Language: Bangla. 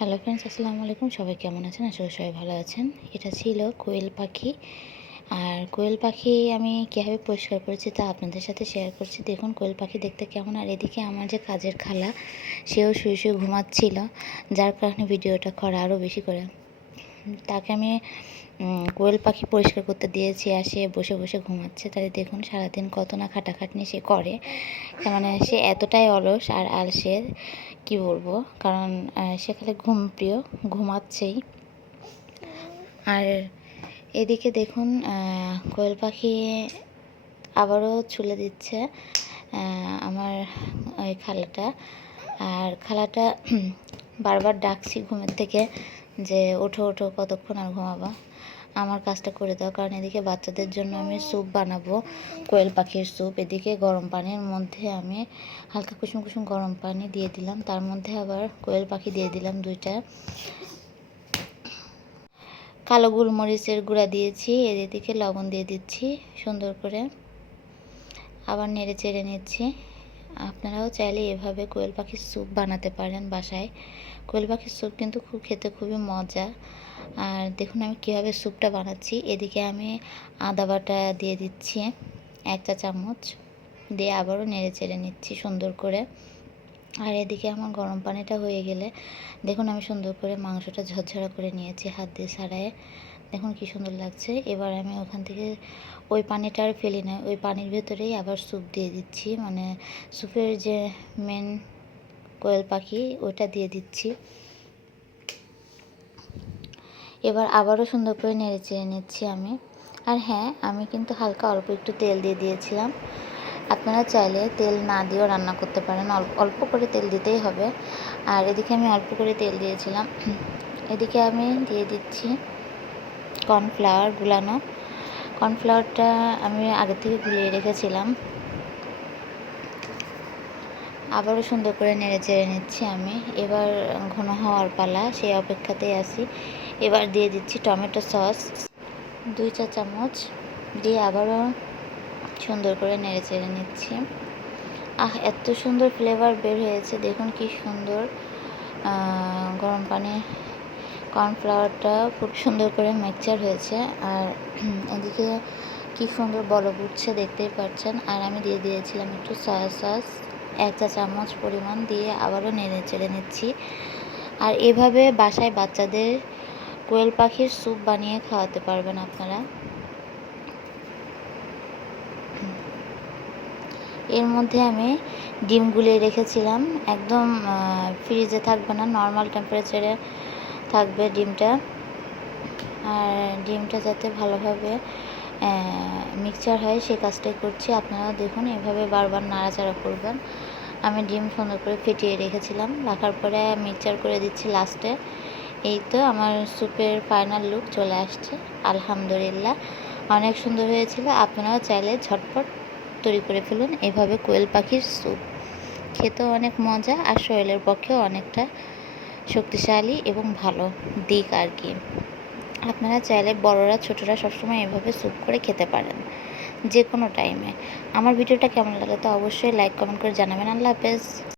হ্যালো ফ্রেন্ডস আসসালামু আলাইকুম। সবাই কেমন আছেন? আশা করি সবাই ভালো আছেন। এটা ছিল কোয়েল পাখি। আর কোয়েল পাখি আমি কীভাবে পরিষ্কার করেছি তা আপনাদের সাথে শেয়ার করছি। দেখুন, কোয়েল পাখি দেখতে কেমন। আর এদিকে আমার যে কাজের খালা, সেও শুয়ে শুয়ে ঘুমাচ্ছিল, যার কারণে ভিডিওটা করা আরও বেশি করে তাকে আমি কোয়েল পাখি পরিষ্কার করতে দিয়েছি আর সে বসে বসে ঘুমাচ্ছে। তাহলে দেখুন সারাদিন কত না খাটাখাটনি সে করে। মানে সে এতটাই অলস আর আলসে, কি বলব? কারণ সে খালি ঘুম প্রিয়, ঘুমাচ্ছেই। আর এদিকে দেখুন কোয়েল পাখি আবারও ছুলে দিচ্ছে আমার ওই খালাটা। আর খালাটা বারবার ডাকছি ঘুমের থেকে। যে ওঠো ওঠো, কতক্ষণ আর ঘুমাবা? আমার কাজটা করে দাও, কারণ এদিকে বাচ্চাদের জন্য আমি স্যুপ বানাবো, কোয়েল পাখির স্যুপ। এদিকে গরম পানির মধ্যে আমি হালকা কুসুম কুসুম গরম পানি দিয়ে দিলাম। তার মধ্যে আবার কোয়েল পাখি দিয়ে দিলাম দুইটা। কালো গোলমরিচের গুঁড়া দিয়েছি এদিকে লবণ দিয়ে দিচ্ছি সুন্দর করে। আবার নেড়ে চেড়ে নিচ্ছি। আপনারাও চাইলে এভাবে কোয়েল পাখির স্যুপ বানাতে পারেন বাসায়। কোয়েল পাখির স্যুপ কিন্তু খুব খেতে খুবই মজা। আর দেখুন আমি কীভাবে স্যুপটা বানাচ্ছি। এদিকে আমি আদা বাটা দিয়ে দিচ্ছি এক চা চামচ। দিয়ে আবারও নেড়ে চেড়ে নিচ্ছি সুন্দর করে। আর এদিকে আমার গরম পানিটা হয়ে গেলে দেখুন আমি সুন্দর করে মাংসটা ঝরঝরা করে নিয়েছি হাত দিয়ে ছাড়ায় দেখুন কি সুন্দর লাগছে। এবার আমি ওখান থেকে ওই পানিটা আর ফেলি না, ওই পানির ভেতরেই আবার স্যুপ দিয়ে দিচ্ছি। মানে স্যুপের যে মেন কোয়েল পাখি ওটা দিয়ে দিচ্ছি। এবার আবারও সুন্দর করে নেড়ে চেড়ে নিচ্ছি আমি। আর হ্যাঁ আমি কিন্তু হালকা অল্প একটু তেল দিয়ে দিয়েছিলাম। আপনারা চাইলে তেল না দিয়েও রান্না করতে পারেন। অল্প অল্প করে তেল দিতেই হবে। আর এদিকে আমি অল্প করে তেল দিয়েছিলাম। এদিকে আমি দিয়ে দিচ্ছি কর্নফ্লাওয়ার গুলানো। কর্নফ্লাওয়ারটা আমি আগে থেকে গুলিয়ে রেখেছিলাম। আবারও সুন্দর করে নেড়ে চেড়ে নিচ্ছি আমি। এবার ঘন হওয়ার পালা, সেই অপেক্ষাতেই আছি। এবার দিয়ে দিচ্ছি টমেটো সস, দুই চা চামচ দিয়ে আবারও সুন্দর করে নেড়ে চেড়ে নিচ্ছি। আহ, এত সুন্দর ফ্লেভার বের হয়েছে, দেখুন কি সুন্দর গরম পানি কর্নফ্লাওয়ারটা খুব সুন্দর করে মিক্সচার হয়েছে আর এদিকে কি সুন্দর বড় উঠছে দেখতেই পাচ্ছেন। আর আমি দিয়ে দিয়েছিলাম একটু সয়া সস এক চা চামচ পরিমাণ দিয়ে আবারও নেড়ে চেড়ে নিচ্ছি। আর এভাবে বাসায় বাচ্চাদের কোয়েল পাখির স্যুপ বানিয়ে খাওয়াতে পারবেন আপনারা। এর মধ্যে আমি ডিম গুলিয়ে রেখেছিলাম। একদম ফ্রিজে থাকবে না নর্মাল টেম্পারেচারে থাকবে ডিমটা। আর ডিমটা যাতে ভালোভাবে মিক্সচার হয় সেই কাজটাই করছি। আপনারা দেখুন, এভাবে বারবার নাড়াচাড়া করবেন। আমি ডিম সুন্দর করে ফেটিয়ে রেখেছিলাম। রাখার পরে মিক্সচার করে দিচ্ছি লাস্টে এই তো আমার স্যুপের ফাইনাল লুক চলে আসছে। আলহামদুলিল্লাহ। অনেক সুন্দর হয়েছিল। আপনারাও চাইলে ঝটপট তৈরি করে ফেলুন। এভাবে কোয়েল পাখির স্যুপ খেতেও অনেক মজা আর শরীরের পক্ষেও অনেকটা শক্তিশালী এবং ভালো দিক আর কি। আপনারা চাইলে বড়রা, ছোটরা সবসময় এভাবে স্যুপ করে খেতে পারেন যে কোনো টাইমে আমার ভিডিওটা কেমন লাগে তো অবশ্যই লাইক কমেন্ট করে জানাবেন। আল্লাহ হাফেজ।